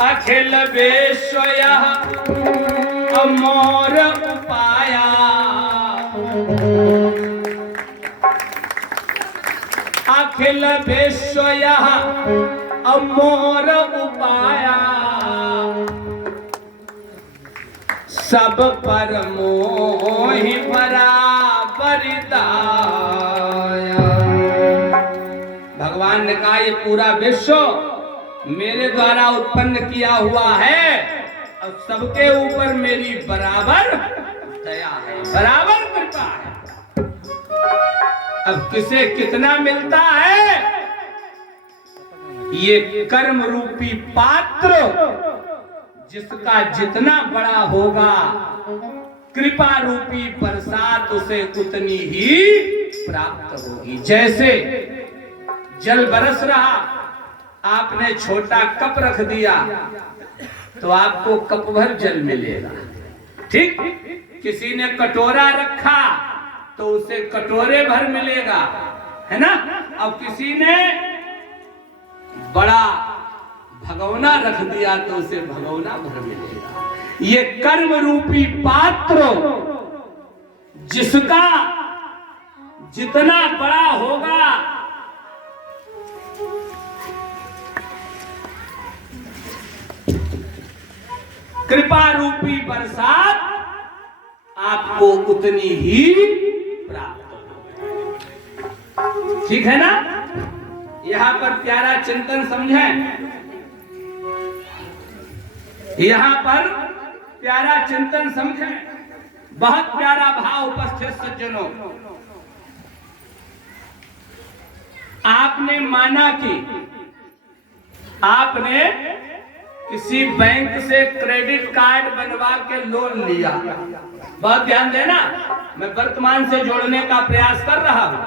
अखिल विश्व यह अमोर उपाया, अखिल विश्व यह अमोर उपाया, सब पर मोहि बराबर दाया। भगवान ने कहा ये पूरा विश्व मेरे द्वारा उत्पन्न किया हुआ है और सबके ऊपर मेरी बराबर दया है, बराबर कृपा है। अब किसे कितना मिलता है, ये कर्म रूपी पात्र जिसका जितना बड़ा होगा, कृपा रूपी बरसात उसे उतनी ही प्राप्त होगी। जैसे जल बरस रहा, आपने छोटा कप रख दिया तो आपको कप भर जल मिलेगा, ठीक। किसी ने कटोरा रखा तो उसे कटोरे भर मिलेगा, है ना। अब किसी ने बड़ा भगोना रख दिया तो उसे भगोना भर मिलेगा। ये कर्म रूपी पात्र जिसका जितना बड़ा होगा, कृपा रूपी बरसात आपको उतनी ही प्राप्त होगी, ठीक है ना। यहां पर प्यारा चिंतन समझें, यहां पर प्यारा चिंतन समझें, बहुत प्यारा भाव उपस्थित सज्जनों। आपने माना कि आपने किसी बैंक से क्रेडिट कार्ड बनवा के लोन लिया। बहुत ध्यान देना, मैं वर्तमान से जोड़ने का प्रयास कर रहा हूं।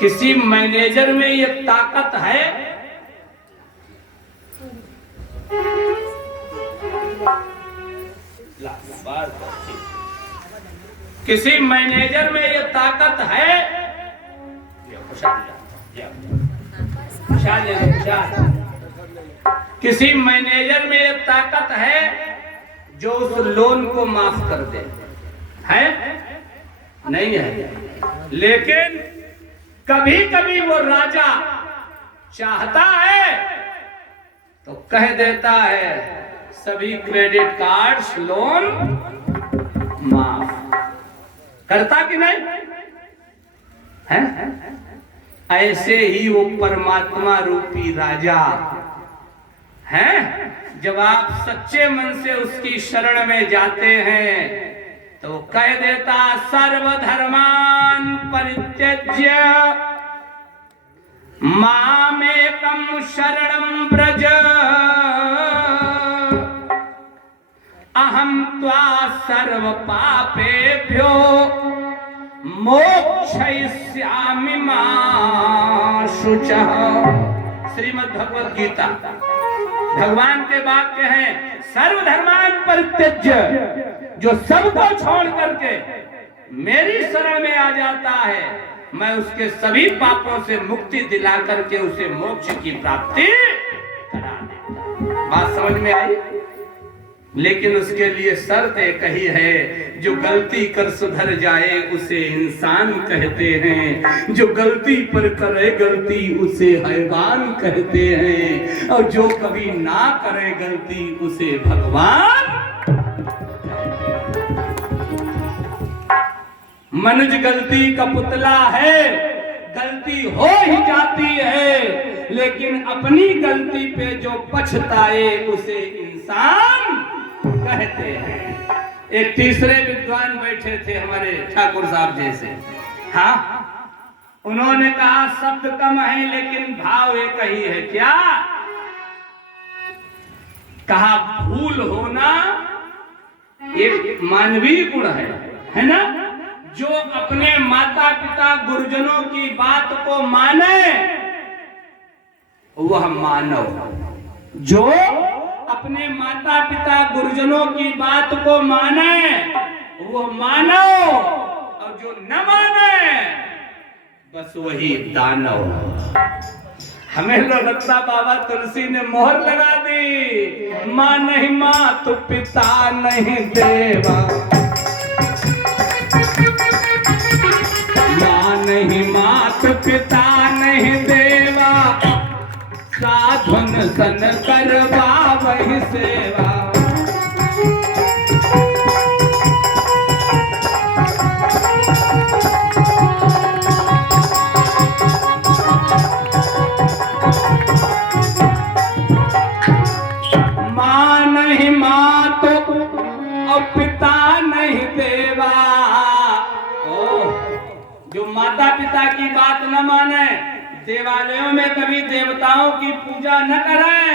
किसी मैनेजर में ये ताकत है किसी मैनेजर में ये ताकत है, किसी मैनेजर में ये ताकत है जो उस लोन को माफ कर दे, है नहीं है। लेकिन कभी कभी वो राजा चाहता है तो कह देता है सभी क्रेडिट कार्ड्स लोन माफ। करता कि नहीं है? ऐसे ही वो परमात्मा रूपी राजा है, जब आप सच्चे मन से उसकी शरण में जाते हैं तो कह देता सर्वधर्मान परित्यज्य मामेकं शरणं व्रज अहं त्वा सर्व पापेभ्यो मोक्षयिष्यामि मा शुचः। श्रीमद् भगवद गीता भगवान के वाक्य हैं, सर्वधर्मान परित्यज्य, जो सबको छोड़ करके मेरी शरण में आ जाता है, मैं उसके सभी पापों से मुक्ति दिला करके उसे मोक्ष की प्राप्ति करा देता। बात समझ में आई? लेकिन उसके लिए शर्त एक ही है, जो गलती कर सुधर जाए उसे इंसान कहते हैं, जो गलती पर करे गलती उसे हैवान कहते हैं, और जो कभी ना करे गलती उसे भगवान। मनुष्य गलती का पुतला है, गलती हो ही जाती है, लेकिन अपनी गलती पे जो पछताए उसे इंसान कहते हैं। एक तीसरे विद्वान बैठे थे हमारे ठाकुर साहब जैसे, हाँ, उन्होंने कहा शब्द कम है लेकिन भाव एक ही है। क्या कहा? भूल होना एक मानवीय गुण है ना। जो अपने माता पिता गुरुजनों की बात को माने वह मानव, जो अपने माता पिता गुरुजनों की बात को माने वो मानव, और जो न माने बस वही दानव। हमें तो लगता बाबा तुलसी ने मोहर लगा दी। माँ नहीं माँ तो पिता नहीं देवा, माँ नहीं माँ तो पिता नहीं देवा, साधन सन करवा वही सेवा। माँ नहीं माँ तो और पिता नहीं देवा। जो माता पिता की बात न माने, देवालयों में कभी देवताओं की पूजा न करें,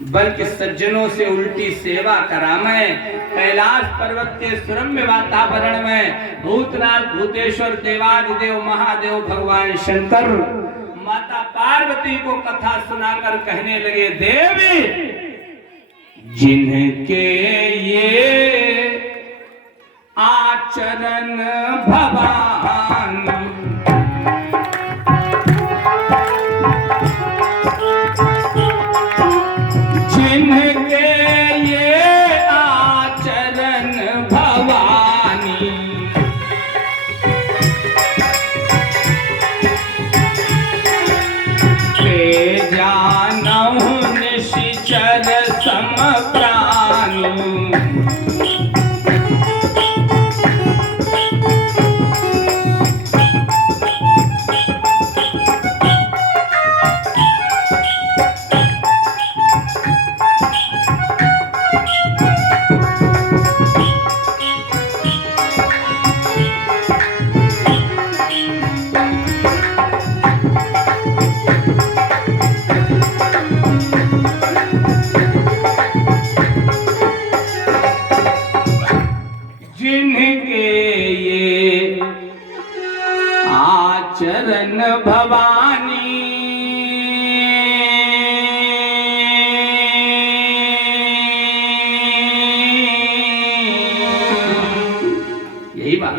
बल्कि सज्जनों से उल्टी सेवा कराएं, कैलाश पर्वत के सुरम्य वातावरण में भूतनाथ भूतेश्वर देवादिदेव महादेव भगवान शंकर माता पार्वती को कथा सुनाकर कहने लगे, देवी जिनके ये आचरण भवान, जिनके ये आचरण भवानी, के जानहु निशिचर सम प्राणी। चरण भवानी, यही बात।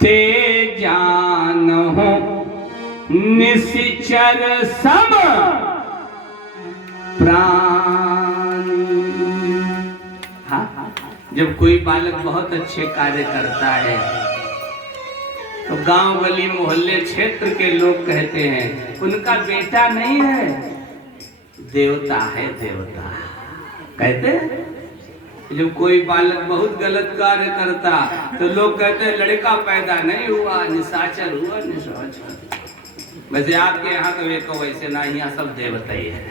ते जानहु निश्चर सम प्राणी। हाँ, जब कोई बालक बहुत अच्छे कार्य करता है तो गांव गली मोहल्ले क्षेत्र के लोग कहते हैं उनका बेटा नहीं है, देवता है, देवता कहते हैं। जब कोई बालक बहुत गलत कार्य करता तो लोग कहते हैं लड़का पैदा नहीं हुआ, निशाचर हुआ, निशाचर। वैसे आपके यहाँ तो एक वैसे ना, यहाँ सब देवता ही है।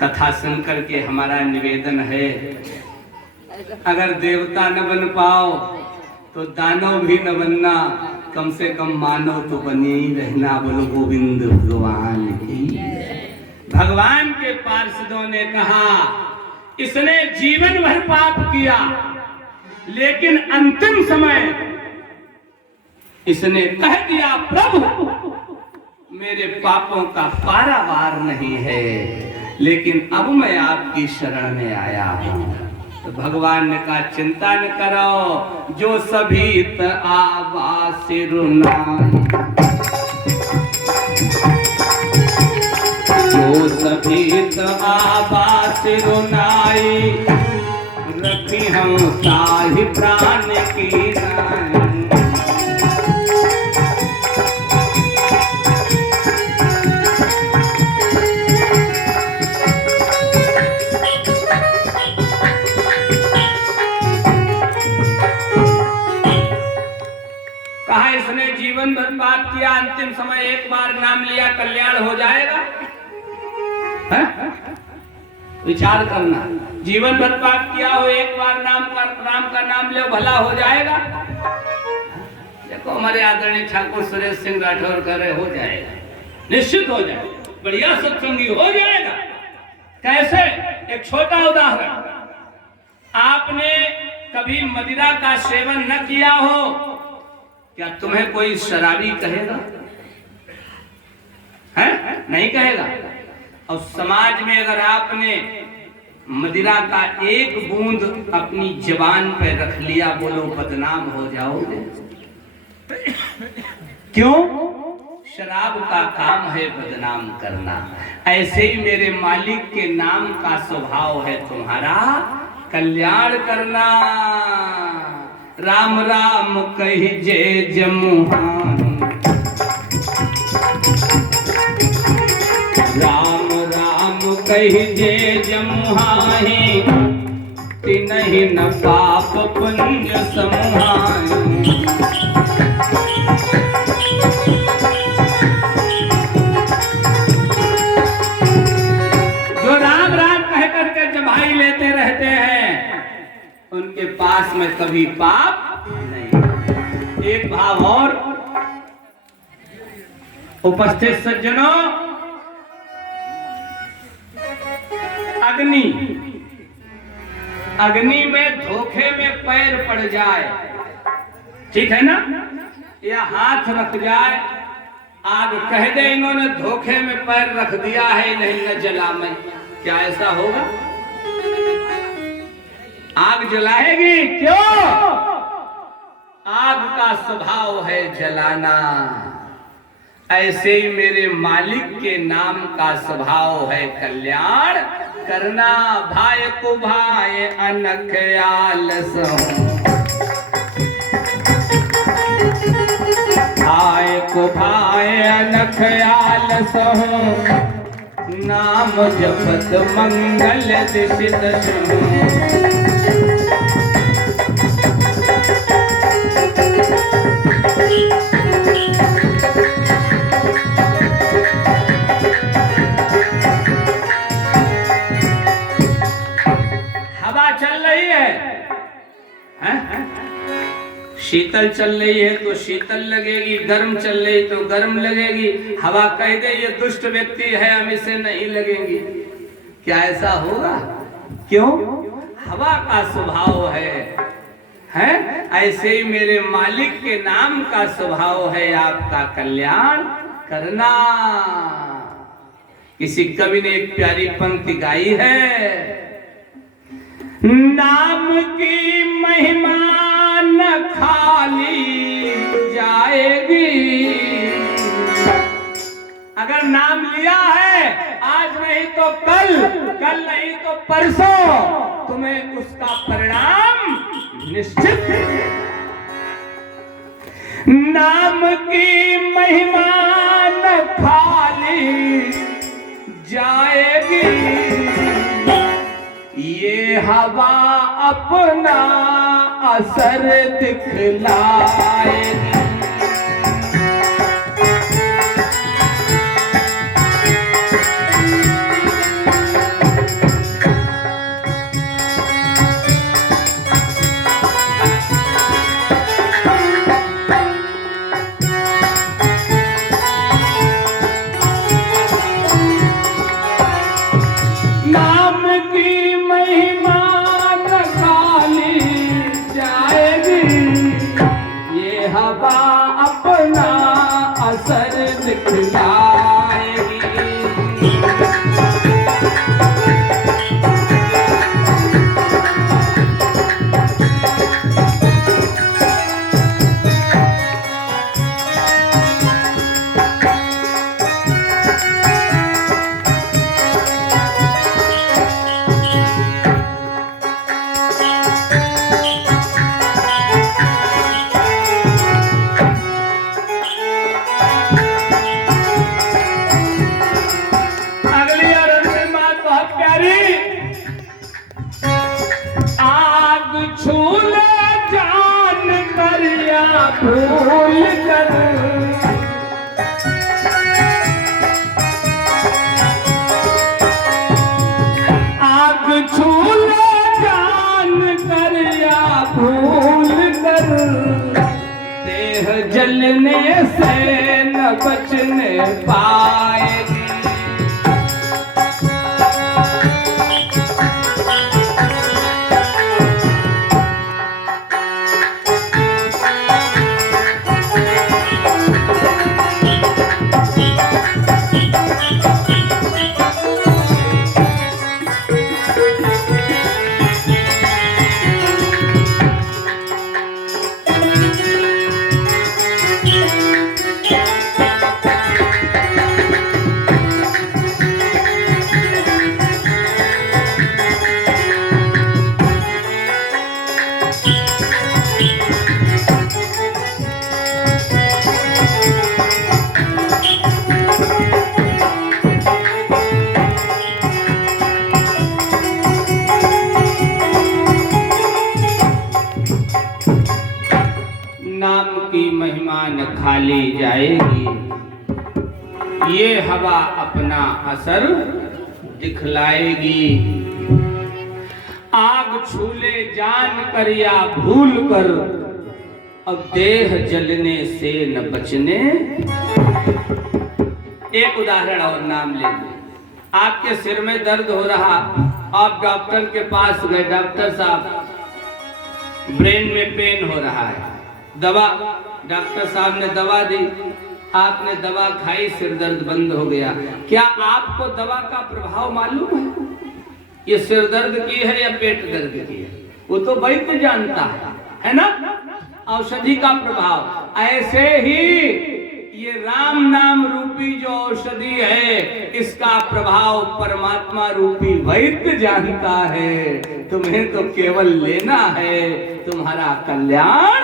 कथा सुन करके हमारा निवेदन है, अगर देवता न बन पाओ तो दानव भी न बनना, कम से कम मानव तो बने ही रहना। बोलो गोविंद भगवान की। भगवान के पार्षदों ने कहा इसने जीवन भर पाप किया, लेकिन अंतिम समय इसने कह दिया प्रभु मेरे पापों का पारावार नहीं है, लेकिन अब मैं आपकी शरण में आया हूं। तो भगवान ने कहा चिंता न करो, जो सभी आवा सिरुनाई, जो सभी आवा सिरुनाई, रखी हम साहि प्राण की नाई। इसने जीवन भर पाप किया, अंतिम समय एक बार नाम लिया कल्याण हो जाएगा? है? विचार करना, जीवन भर पाप किया हो, एक बार राम का नाम ले भला हो जाएगा? देखो हमारे आदरणीय ठाकुर सुरेश सिंह राठौर कह रहे हो जाएगा, निश्चित हो जाएगा, बढ़िया सत्संगी हो जाएगा। कैसे? एक छोटा उदाहरण, आपने कभी मदिरा का सेवन न किया हो, क्या तुम्हें कोई शराबी कहेगा? है? नहीं कहेगा। और समाज में अगर आपने मदिरा का एक बूंद अपनी जबान पे रख लिया, बोलो बदनाम हो जाओगे। क्यों? शराब का काम है बदनाम करना, ऐसे ही मेरे मालिक के नाम का स्वभाव है तुम्हारा कल्याण करना। राम राम कहिजे जमुहान, राम राम कहिजे जमुहाही, तिनहि न पाप पुण्य समुहाई। जो राम राम कह करके जमाई लेते रहते हैं, उनके पास में कभी पाप नहीं। एक भाव और, उपस्थित सज्जनों, अग्नि, अग्नि में धोखे में पैर पड़ जाए, ठीक है ना, या हाथ रख जाए, आग कह दे इन्होंने धोखे में पैर रख दिया है, नहीं न जला मैं, क्या ऐसा होगा? आग जलाएगी? क्यों? आग का स्वभाव है जलाना। ऐसे ही मेरे मालिक के नाम का स्वभाव है कल्याण करना। भाई को भाई अनख आलस, भाई को भाई अनख आलस, नाम जपत मंगल दिशित। हवा चल रही है? शीतल चल रही है तो शीतल लगेगी, गर्म चल रही तो गर्म लगेगी। हवा कह दे ये दुष्ट व्यक्ति है, हम इसे नहीं लगेंगे, क्या ऐसा होगा? क्यों? हवा का स्वभाव है। ऐसे ही मेरे मालिक के नाम का स्वभाव है आपका कल्याण करना। किसी कवि ने एक प्यारी पंक्ति गाई है, नाम की महिमा न खाली जाएगी। अगर नाम लिया है, आज नहीं तो कल, कल नहीं तो परसों, तुम्हें उसका परिणाम निश्चित है। नाम की महिमा न खाली जाएगी, ये हवा अपना असर दिखलाएगी। भूल कर आग छूले जान कर या भूल कर, देह जलने से न बचने पाएगी। की महिमा न खाली जाएगी, ये हवा अपना असर दिखलाएगी। आग छूले जान कर या भूल कर, अब देह जलने से न बचने। एक उदाहरण और नाम ले लीजिए। आपके सिर में दर्द हो रहा, आप डॉक्टर के पास गए, डॉक्टर साहब ब्रेन में पेन हो रहा है, दवा, डॉक्टर साहब ने दवा दी, आपने दवा खाई, सिर दर्द बंद हो गया। क्या आपको दवा का प्रभाव मालूम है? ये सिर दर्द की है या पेट दर्द की है? वो तो वैद्य जानता है ना, औषधि का प्रभाव। ऐसे ही ये राम नाम रूपी जो औषधि है, इसका प्रभाव परमात्मा रूपी वैद्य जानता है। तुम्हें तो केवल लेना है, तुम्हारा कल्याण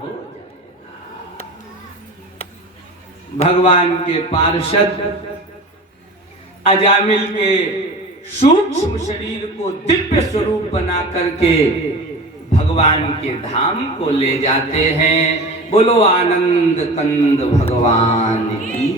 हो जाएगा। भगवान के पार्षद अजामिल के सूक्ष्म शरीर को दिव्य स्वरूप बना करके भगवान के धाम को ले जाते हैं। बोलो आनंद कंद भगवान की।